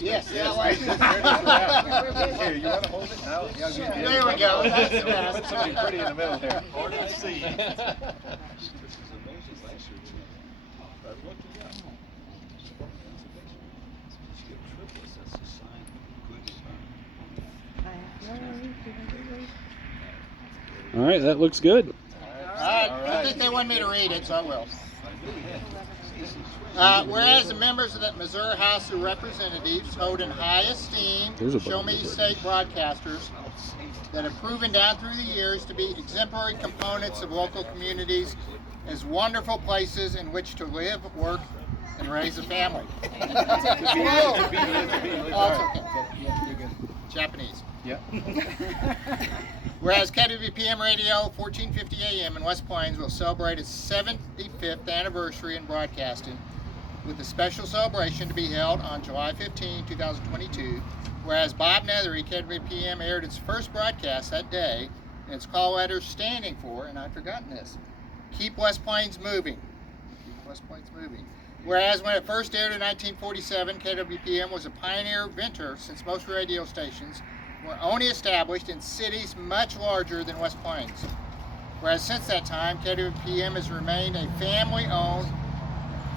Yes. Here, you want to hold it? No. There we go. Put something pretty in the middle there. Hard to see. This is amazing. Last year, but look at that. That's a sign. Good sign. All right, that looks good. All right. I think they want me to read it, so I will. Whereas the members of the Missouri House of Representatives hold in high esteem Show Me State broadcasters that have proven down through the years to be exemplary components of local communities as wonderful places in which to live, work, and raise a family. Japanese. Yeah. Whereas KWPM Radio 1450 AM in West Plains will celebrate its 75th anniversary in broadcasting with a special celebration to be held on July 15, 2022. Whereas Bob Nethery, KWPM, aired its first broadcast that day, and its call letters standing for, and I'd forgotten this, Keep West Plains Moving. Keep West Plains Moving. Whereas when it first aired in 1947, KWPM was a pioneer inventor since most radio stations were only established in cities much larger than West Plains. Whereas since that time, KWPM has remained a family-owned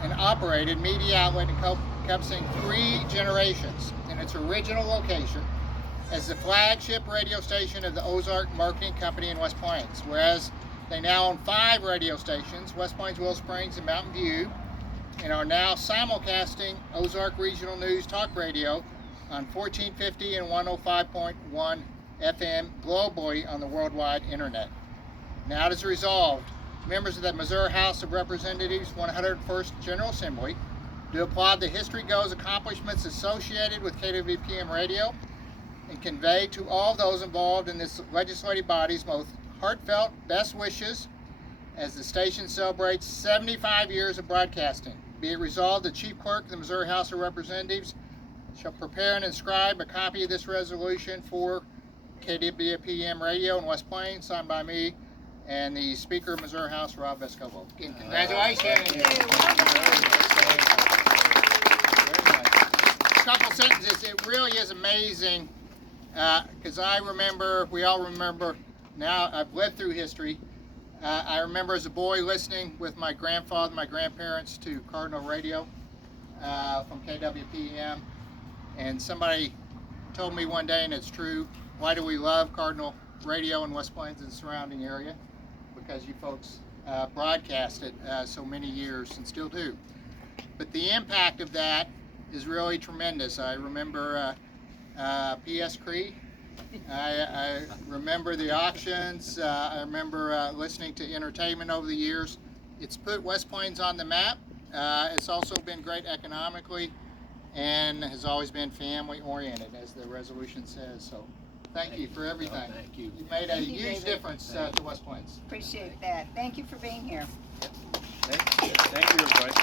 and operated media outlet encompassing 3 generations in its original location as the flagship radio station of the Ozark Marketing Company in West Plains. Whereas they now own 5 radio stations, West Plains, Willow Springs, and Mountain View, and are now simulcasting Ozark Regional News Talk Radio on 1450 and 105.1 FM globally on the worldwide internet. Now it is resolved, members of the Missouri House of Representatives 101st General Assembly, to applaud the History Goes accomplishments associated with KWPM Radio and convey to all those involved in this legislative body's most heartfelt best wishes as the station celebrates 75 years of broadcasting. Be it resolved, the Chief Clerk of the Missouri House of Representatives shall prepare and inscribe a copy of this resolution for KWPM Radio in West Plains, signed by me and the Speaker of Missouri House, Rob Vescovo. Congratulations. A couple sentences. It really is amazing because I remember, we all remember, now I've lived through history. I remember as a boy listening with my grandfather, my grandparents to Cardinal Radio from KWPM, and somebody told me one day, and it's true, why do we love Cardinal Radio in West Plains and the surrounding area? Because you folks broadcast it so many years and still do. But the impact of that is really tremendous. I remember P.S. Cree. I remember the auctions. I remember listening to entertainment over the years. It's put West Plains on the map. It's also been great economically and has always been family oriented, as the resolution says. So thank you for everything. Thank you. You made a huge difference to West Plains. Appreciate that. Thank you for being here. Thank you, everybody.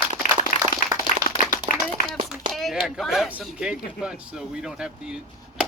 Come in and have some cake and Come punch. have some cake and punch so we don't have to eat